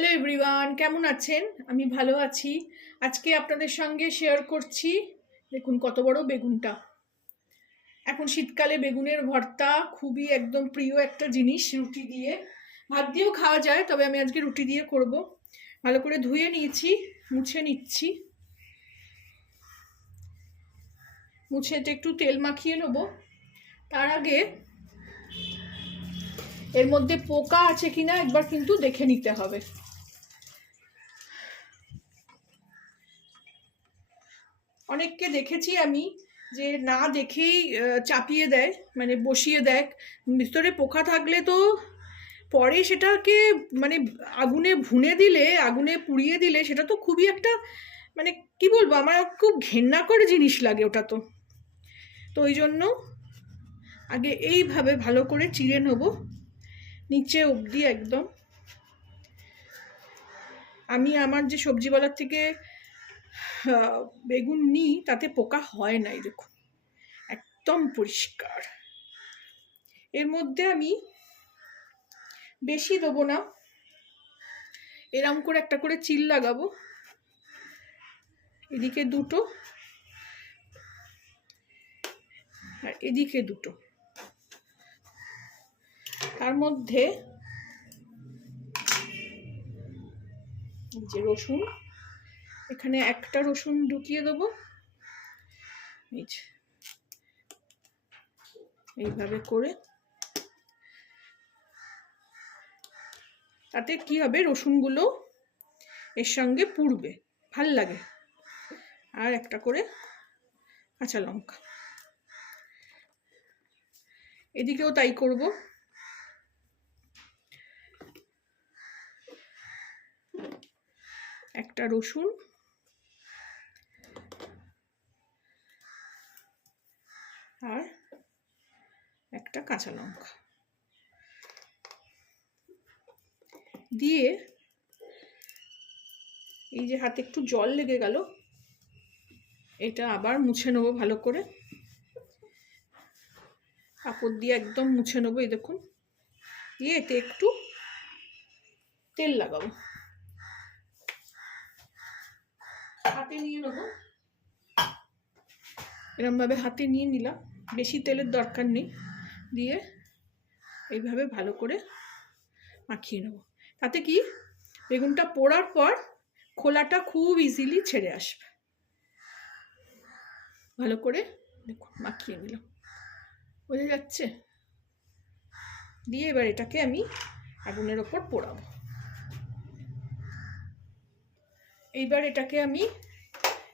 Hello everyone, কেমন আছেন? আমি ভালো আছি। আজকে আপনাদের সঙ্গে শেয়ার করছি, দেখুন কত বড় বেগুনটা। এখন শীতকালে বেগুনের ভর্তা খুবই একদম প্রিয় একটা জিনিস। রুটি দিয়ে, ভাত দিয়েও খাওয়া যায়, তবে আমি আজকে রুটি দিয়ে করব। ভালো করে ধুয়ে নিয়েছি, মুছে নিচ্ছি। মুছে একটু তেল মাখিয়ে নেব। তার আগে এর মধ্যে পোকা আছে কিনা একবার কিন্তু দেখে নিতে হবে। অনেককে দেখেছি আমি যে না দেখেই চাপিয়ে দেয়, মানে বসিয়ে দেয়। ভিতরে পোকা থাকলে তো পরে সেটাকে মানে আগুনে ভুনে দিলে, আগুনে পুড়িয়ে দিলে সেটা তো খুবই একটা মানে কি বলবো, আমার খুব ঘেন্না করে জিনিস লাগে ওটা। তো ওই জন্য আগে এইভাবে ভালো করে চিড়ে নেবো নিচে অবধি একদম। আমি আমার যে সবজিওয়ালার থেকে বেগুন নিই তাতে পোকা হয় নাই, দেখুন একদম পরিষ্কার। এর মধ্যে আমি বেশি দেবো না, এরম করে একটা করে চিল লাগাবো, এদিকে দুটো আর এদিকে দুটো। তার মধ্যে যে রসুন, এখানে একটা রসুন ঢুকিয়ে দেবো, এইভাবে করে। তাতে কি হবে, রসুনগুলো এর সঙ্গে পুড়বে, ভাল লাগে। আর একটা করে কাঁচা লঙ্কা, এদিকেও তাই করব। একটা রসুন আর একটা কাঁচা লঙ্কা দিয়ে, এই যে হাতে একটু জল লেগে গেল, এটা আবার মুছে নেবো ভালো করে, কাপড় দিয়ে একদম মুছে নেবো। এই দেখুন, দিয়ে এতে একটু তেল লাগাবো, হাতে নিয়ে নেবো, এরম ভাবে হাতে নিয়ে নিলাম, বেশি তেলের দরকার নেই। দিয়ে এইভাবে ভালো করে মাখিয়ে নেব। তাতে কি, বেগুনটা পোড়ার পর খোলাটা খুব ইজিলি ছেড়ে আসবে। ভালো করে দেখুন মাখিয়ে নিলাম, বোঝা যাচ্ছে। দিয়ে এবার এটাকে আমি আগুনের ওপর পোড়াবো। এইবার এটাকে আমি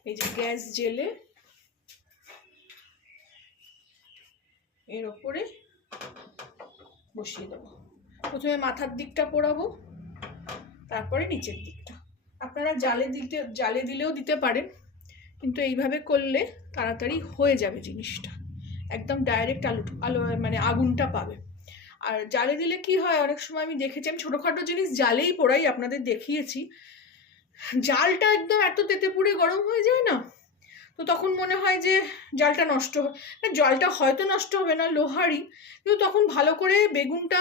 এই যে গ্যাস জেলে এর ওপরে বসিয়ে দেবো। প্রথমে মাথার দিকটা পোড়াবো, তারপরে নিচের দিকটা। আপনারা জালে দিলেও দিতে পারেন, কিন্তু এইভাবে করলে তাড়াতাড়ি হয়ে যাবে জিনিসটা, একদম ডাইরেক্ট আলো মানে আগুনটা পাবে। আর জালে দিলে কি হয়, অনেক সময় আমি দেখেছি, আমি ছোটোখাটো জিনিস জালেই পোড়াই, আপনাদের দেখিয়েছি, জালটা একদম এত তেতে পুড়ে গরম হয়ে যায় না, তো তখন মনে হয় যে জালটা নষ্ট হবে। জলটা হয়তো নষ্ট হবে না, লোহারই, কিন্তু তখন ভালো করে বেগুনটা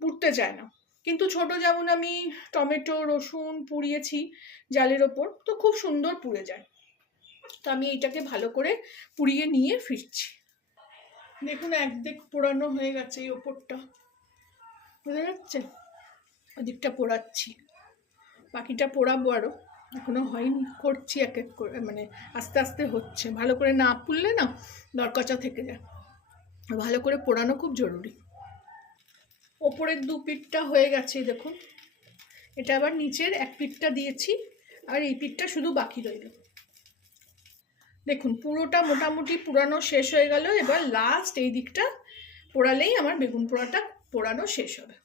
পুড়তে চায় না। কিন্তু ছোট যেমন আমি টমেটো রসুন পুড়িয়েছি জালের ওপর, তো খুব সুন্দর পুড়ে যায়। তো আমি এইটাকে ভালো করে পুড়িয়ে নিয়ে ফিরছি। দেখুন একদিক পোড়ানো হয়ে গেছে, এই ওপরটা বোঝা যাচ্ছে, ওদিকটা পোড়াচ্ছি, বাকিটা পোড়াবো আরও, এখনো হয়নি, করছি এক এক করে, মানে আস্তে আস্তে হচ্ছে। ভালো করে না পুড়লে না দরকাচা থেকে যায়, ভালো করে পোড়ানো খুব জরুরি। ওপরের দু পিঠটা হয়ে গেছে দেখুন, এটা আবার নিচের এক পিঠটা দিয়েছি, আর এই পিঠটা শুধু বাকি রইল। দেখুন পুরোটা মোটামুটি পোড়ানো শেষ হয়ে গেল। এবার লাস্ট এই দিকটা পোড়ালেই আমার বেগুন পোড়াটা পোড়ানো শেষ হবে।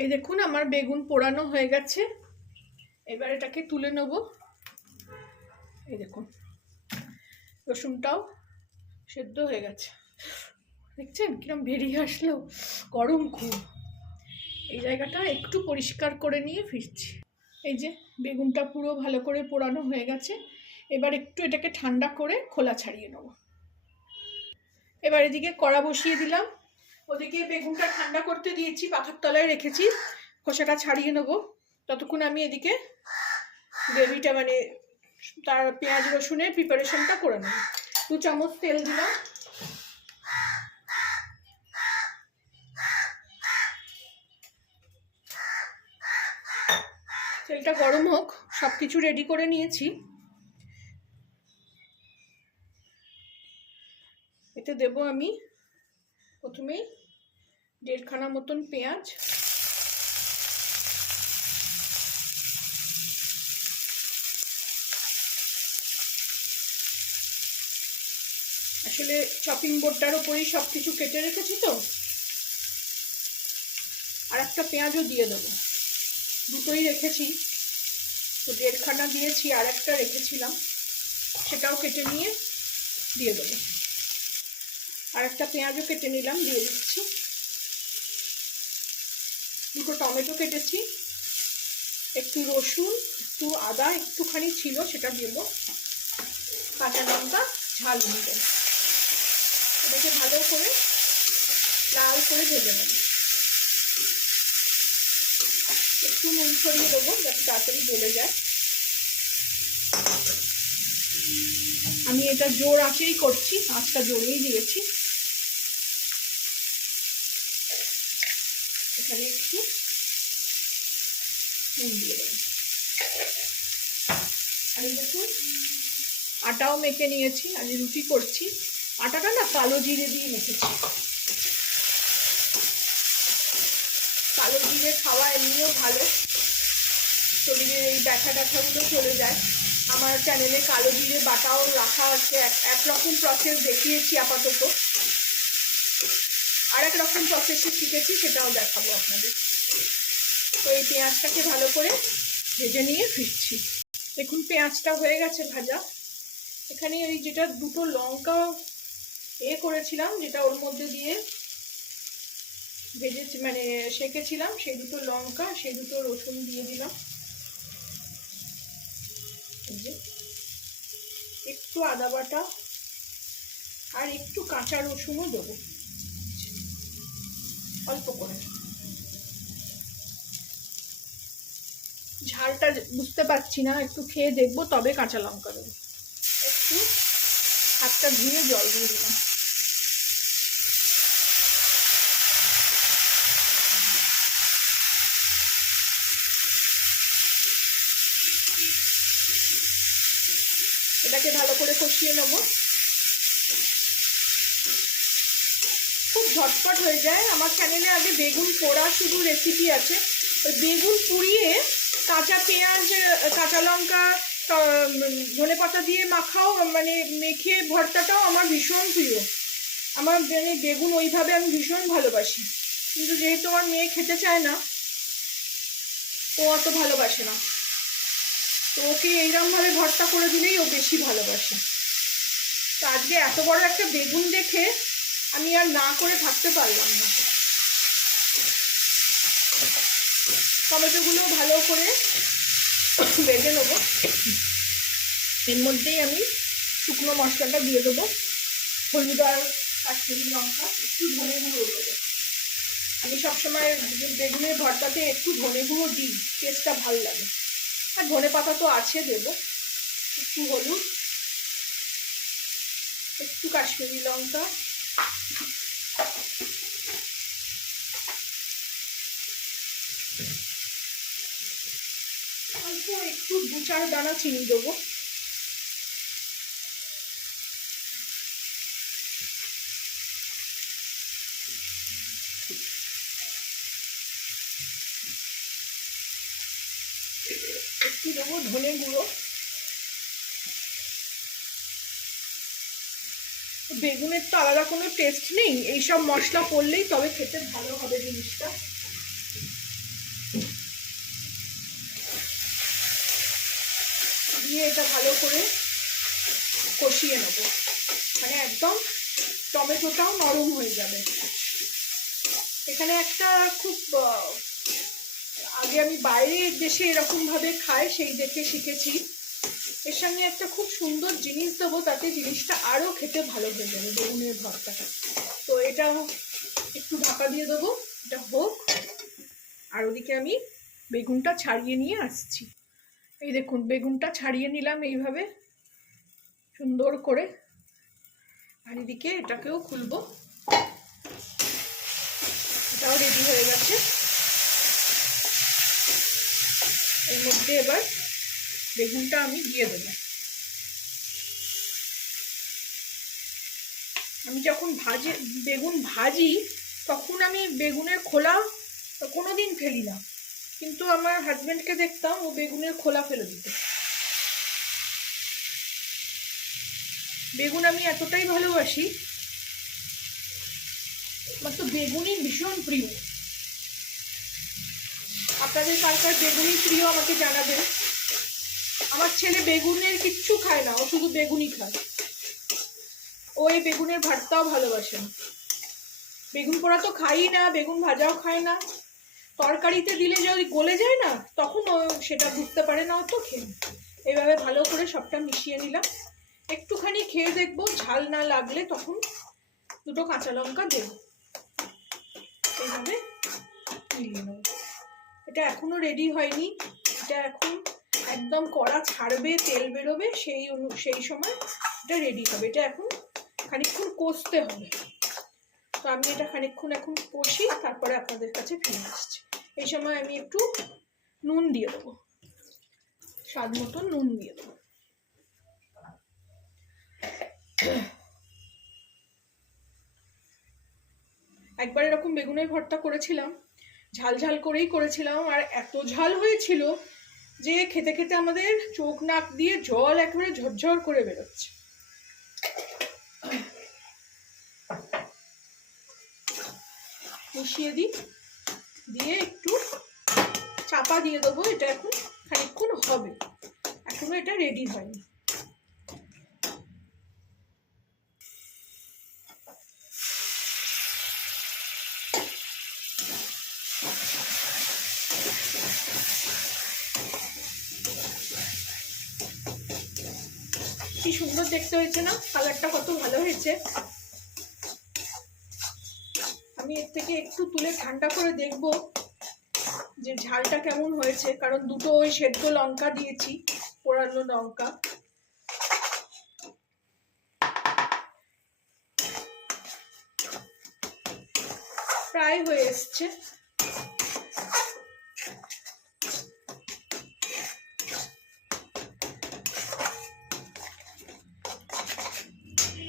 এই দেখুন আমার বেগুন পোড়ানো হয়ে গেছে, এবার এটাকে তুলে নেব। এই দেখুন রসুনটাও সেদ্ধ হয়ে গেছে, দেখছেন কিরম বেরিয়ে আসলো, গরম খুব। এই জায়গাটা একটু পরিষ্কার করে নিয়ে ফিরছি। এই যে বেগুনটা পুরো ভালো করে পোড়ানো হয়ে গেছে, এবার একটু এটাকে ঠান্ডা করে খোলা ছাড়িয়ে নেব। এবার এদিকে কড়া বসিয়ে দিলাম, ওদিকে বেগুনটা ঠান্ডা করতে দিয়েছি, পাথর তলায় রেখেছি, খোসাটা ছাড়িয়ে নেবো। ততক্ষণ আমি এদিকে গ্রেভিটা মানে তার পেঁয়াজ রসুনের প্রিপারেশনটা করে নেব। 2 চামচ তেল দিলাম। তেলটা গরম হোক, সব কিছু রেডি করে নিয়েছি। এতে দেব আমি প্রথমেই 1.5 খানা মতন পেঁয়াজ, আসলে চপিং বোর্ডটার উপরেই সব কিছু কেটে রেখেছি তো। আর একটা পেঁয়াজও দিয়ে দেবো, দুটোই রেখেছি তো 1.5 খানা দিয়েছি, আর একটা রেখেছিলাম সেটাও কেটে নিয়ে দিয়ে দেবো। আর একটা পেঁয়াজও কেটে নিলাম, দিয়ে দিচ্ছি। 2টো টমেটো কেটেছি, একটু রসুন, একটু আদা একটুখানি ছিল সেটা দেব, কাঁচা লঙ্কা ঝাল দিবেন। এটাকে ভালো করে লাল করে ভেজে নেব। একটু নুন ছড়িয়ে দেবো যাতে তাড়াতাড়ি গলে যায়। আমি এটা জোর আঁচেই করছি, আঁচটা জোরেই দিয়েছি। এখানে একটু নুন দিয়ে দেবো। আমি দেখুন আটাও মেখে নিয়েছি, আমি রুটি করছি। আটাটা না কালো জিরে দিয়ে মেখেছি। কালো জিরে খাওয়া এমনিও ভালো, শরীরের এই ব্যথা ট্যাথাগুলো চলে যায়। আমার চ্যানেলে কালো জিরে বাটাও রাখা আছে, একরকম প্রসেস দেখিয়েছি আপাতত। আর এক রকম প্রসেসে শিখেছি, সেটাও দেখাবো আপনাদের। তো এই পেঁয়াজটাকে ভালো করে ভেজে নিয়ে ফিরছি। দেখুন পেঁয়াজটা হয়ে গেছে ভাজা। এখানে ওই যেটা 2টো লঙ্কা করেছিলাম, যেটা ওর মধ্যে দিয়ে ভেজেছি মানে সেঁকেছিলাম, সেই 2টো লঙ্কা, সেই 2টো রসুন দিয়ে দিলাম। একটু আদা বাটা আর একটু কাঁচা রসুনও দেবো অল্প করে। ঝালটা বুঝতে পারছি না, একটু খেয়ে দেখবো, তবে কাঁচা লঙ্কা দেবো। একটু হাতটা ধুয়ে জল দিয়ে দিলাম। এটাকে ভালো করে কষিয়ে নেব। খুব ঝটপট হয়ে যায়। আমার চ্যানেলে আগে বেগুন পোড়া শুধু রেসিপি আছে, ওই বেগুন পুড়িয়ে কাঁচা পেঁয়াজ, কাঁচা লঙ্কা, ধনেপাতা দিয়ে মাখাও মানে মেখে ভর্তাটাও আমার ভীষণ প্রিয়। আমার বেগুন ওইভাবে আমি ভীষণ ভালোবাসি, কিন্তু যেহেতু আমার মেয়ে খেতে চায় না, ও অত ভালোবাসে না, তো ওকে এইরকমভাবে ভর্তা করে দিলেই ও বেশি ভালোবাসে। তো আজকে এত বড় একটা বেগুন দেখে আমি আর না করে থাকতে পারলাম না। টমেটোগুলো ভালো করে ভেজে নেবো। এর মধ্যেই আমি শুকনো মশলাটা দিয়ে দেবো, হলুদ আর কাশ্মীরি লঙ্কা, একটু ধনে গুঁড়ো দেবো। আমি সবসময় বেগুনের ভর্তাতে একটু ধনে গুঁড়ো দিই, টেস্টটা ভালো লাগে। আর ধনে পাতা তো আছে, দেবো। একটু হলুদ, একটু কাশ্মীরি লঙ্কা, অল্প একটু 2-4 দানা চিনি দেবো। একটু দেবো ধনে গুঁড়ো। বেগুনের তো আলাদা কোনো টেস্ট নেই, এইসব মশলা পড়লেই তবে খেতে ভালো হবে জিনিসটা। দিয়ে এটা ভালো করে কষিয়ে নেব, মানে একদম টমেটোটাও নরম হয়ে যাবে। এখানে একটা খুব আগে আমি বাইরের দেশে এরকমভাবে খাই, সেই দেখে শিখেছি। এর সঙ্গে একটা খুব সুন্দর জিনিস দেবো, তাতে জিনিসটা আরও খেতে ভালো হয়ে যাবে বেগুনের ভর্তাটা। তো এটা একটু ঢাকা দিয়ে দেবো, এটা হোক। আর ওদিকে আমি বেগুনটা ছাড়িয়ে নিয়ে আসছি। এই দেখুন বেগুনটা ছাড়িয়ে নিলাম এইভাবে সুন্দর করে। আর এদিকে এটাকেও খুলবো, এটাও রেডি হয়ে গেছে। এর মধ্যে এবার বেগুনটা আমি দিয়ে দেবো। আমি যখন বেগুন ভাজি তখন আমি বেগুনের খোলা কোনোদিন ফেলি না, কিন্তু আমার হাজব্যান্ডকে দেখতাম ও বেগুনের খোলা ফেলে দিত। বেগুন আমি এতটাই ভালোবাসি, আমার তো বেগুনই ভীষণ প্রিয়। আপনাদের কার কার বেগুনই প্রিয় আমাকে জানাবেন। আমার ছেলে বেগুনের কিচ্ছু খায় না, ও শুধু বেগুনই খায়। ও এই বেগুনের ভর্তাও ভালোবাসে না, বেগুন পোড়া তো খাই না, বেগুন ভাজাও খায় না। তরকারিতে দিলে যদি গলে যায় না তখন ও সেটা বুঝতে পারে না, ও তো খেয়ে। এইভাবে ভালো করে সবটা মিশিয়ে নিলাম। একটুখানি খেয়ে দেখবো, ঝাল না লাগলে তখন দুটো কাঁচা লঙ্কা দেব। এইভাবে মিলিয়ে নেব। এটা এখনো রেডি হয়নি, এটা এখন একদম কড়া ছাড়বে, তেল বেরোবে, সেই সময় এটা রেডি হবে। এটা এখন খানিকক্ষণ কষতে হবে, তো আমি এটা খানিকক্ষণ এখন কষি, তারপরে আপনাদের কাছে ফিরে আসছি। এই সময় আমি একটু নুন দিয়ে দেবো, স্বাদ মতো নুন দিয়ে দেবো। একবার এরকম বেগুনের ভর্তা করেছিলাম, ঝাল ঝাল করেই করেছিলাম, আর এত ঝাল হয়েছিল যে খেতে খেতে আমাদের চোখ নাক দিয়ে জল একেবারে ঝরঝর করে বেরোচ্ছে। মিশিয়ে দিই, দিয়ে একটু চাপা দিয়ে দেবো। এটা এখন খানিকক্ষণ হবে, এখনো এটা রেডি হয়নি। কি সুন্দর দেখতে হয়েছে না, কালারটা কত ভালো হয়েছে। আমি এর থেকে একটু তুলে ঠান্ডা করে দেখবো যে ঝালটা কেমন হয়েছে, কারণ দুটো ওই সেদ্ধ লঙ্কা দিয়েছি, পোড়ানো লঙ্কা। প্রায় হয়ে এসছে।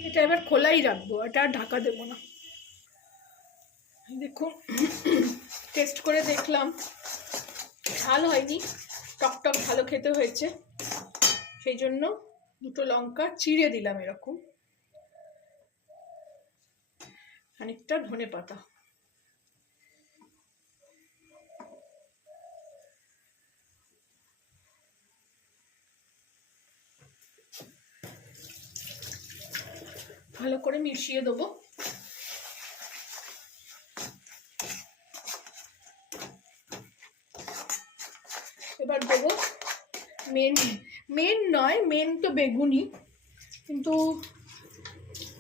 এটা এবার খোলাই রাখবো, এটা আর ঢাকা দেবো না। দেখুন টেস্ট করে দেখলাম, ঝাল হয়নি, টকটক ভালো খেতে হয়েছে। সেই জন্য দুটো লঙ্কা চিড়ে দিলাম, এরকম খানিকটা ধনে পাতা। ভালো করে মিশিয়ে দেবো। এবার দেবো মেন নয়, মেন তো বেগুনি, কিন্তু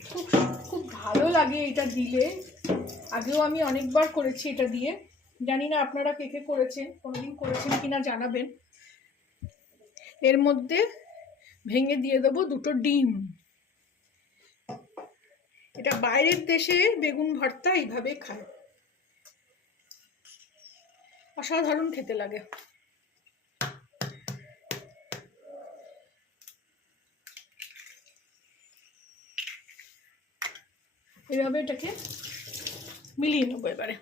খুব খুব ভালো লাগে এটা দিলে। আগেও আমি অনেকবার করেছি এটা দিয়ে, জানি না আপনারা কে কে করেছেন, কোনোদিন করেছেন কিনা জানাবেন। এর মধ্যে ভেঙে দিয়ে দেবো দুটো ডিম। এটা বাইরের দেশে বেগুন ভর্তা এইভাবে খায়, অসাধারণ খেতে লাগে। এইভাবে এটাকে মিলিয়ে নেবো। এবারে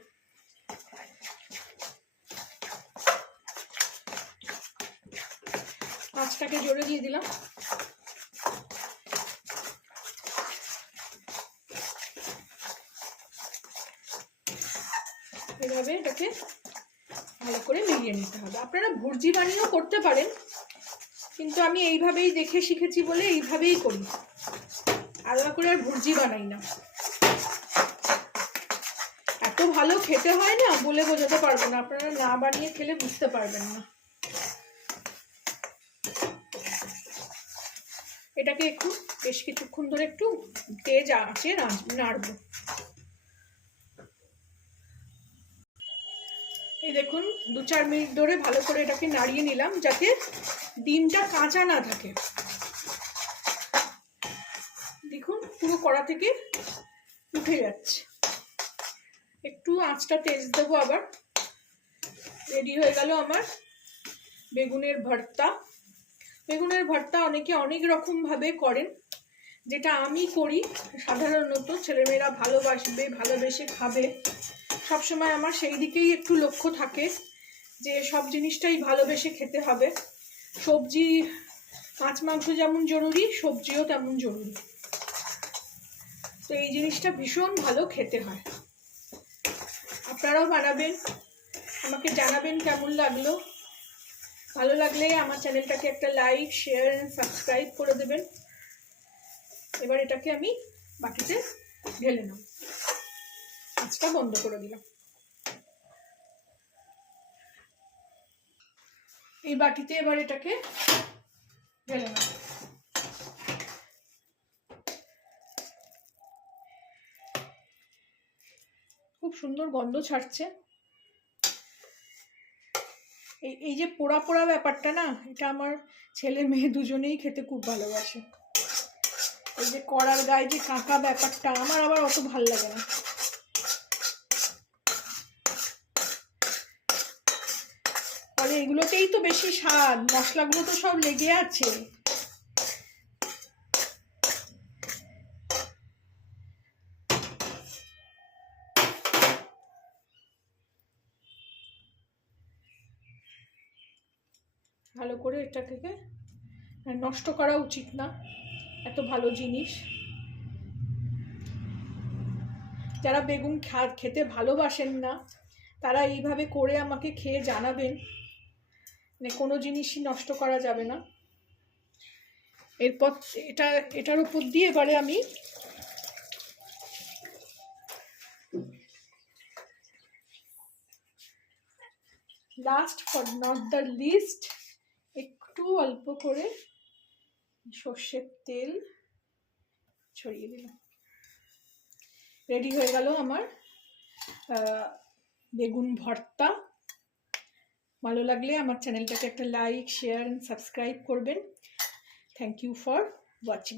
আঁচটাকে জোরে দিয়ে দিলাম। এভাবে এটাকে ভালো করে মিলিয়ে নিতে হবে। আপনারা ভুর্জি বানিয়েও করতে পারেন, কিন্তু আমি এইভাবেই দেখে শিখেছি বলে এইভাবেই করি, আলাদা করে আর ভুর্জি বানাই না। এত ভালো খেতে হয় না, বলে বোঝাতে পারবো না, আপনারা না বানিয়ে খেলে বুঝতে পারবেন না। এটাকে একটু বেশ কিছুক্ষণ ধরে একটু তেজ আঁচে নাড়বো। এই দেখুন 2-4 মিনিট ধরে ভালো করে এটাকে নাড়িয়ে নিলাম যাতে ডিমটা কাঁচা না থাকে। দেখুন পুরো কড়া থেকে উঠে যাচ্ছে। একটু আঁচটা তেজ দেবো আবার। রেডি হয়ে গেল আমার বেগুনের ভর্তা। বেগুনের ভর্তা অনেকে অনেক রকমভাবে করেন, যেটা আমি করি সাধারণত ছেলেমেয়েরা ভালোবাসবে, ভালোবেসে খাবে, সবসময় আমার সেই দিকেই একটু লক্ষ্য থাকে যে সব জিনিসটাই ভালোবেসে খেতে হবে। সবজি, মাছ মাংস যেমন জরুরি, সবজিও তেমন জরুরি। তো এই জিনিসটা ভীষণ ভালো খেতে হয়। আপনারাও বানাবেন, আমাকে জানাবেন কেমন লাগলো। ভালো লাগলে আমার চ্যানেলটাকে একটা লাইক, শেয়ার এন্ড সাবস্ক্রাইব করে দেবেন। এবার এটাকে আমি বাটিতে ঢেলে নেব। আঁচটা বন্ধ করে দিলাম। এই বাটিতে এবার এটাকে ঢেলে নেব। খুব সুন্দর গন্ধ ছাড়ছে। এই যে পোড়া পোড়া ব্যাপারটা না, এটা আমার ছেলে মেয়ে দুজনেই খেতে খুব ভালোবাসে। এই যে কড়ার গায়ে যে কাঁকা ব্যাপারটা আমার আবার অত ভাল লাগে না। ফলে এগুলোতেই তো বেশি স্বাদ, মশলাগুলো তো সব লেগে আছে। ভালো করে এটাকে নষ্ট করা উচিত না, এত ভালো জিনিস। যারা বেগুন খেতে ভালোবাসেন না তারা এইভাবে করে আমাকে খেয়ে জানাবেন, মানে কোনো জিনিসই নষ্ট করা যাবে না। এরপর এটার উপর দিয়ে এবারে আমি last for not the list একটু অল্প করে সর্ষের তেল ছড়িয়ে দিলাম। রেডি হয়ে গেল আমার বেগুন ভর্তা। ভালো লাগলে আমার চ্যানেলটাকে একটা লাইক, শেয়ার এন্ড সাবস্ক্রাইব করবেন। Thank you for watching.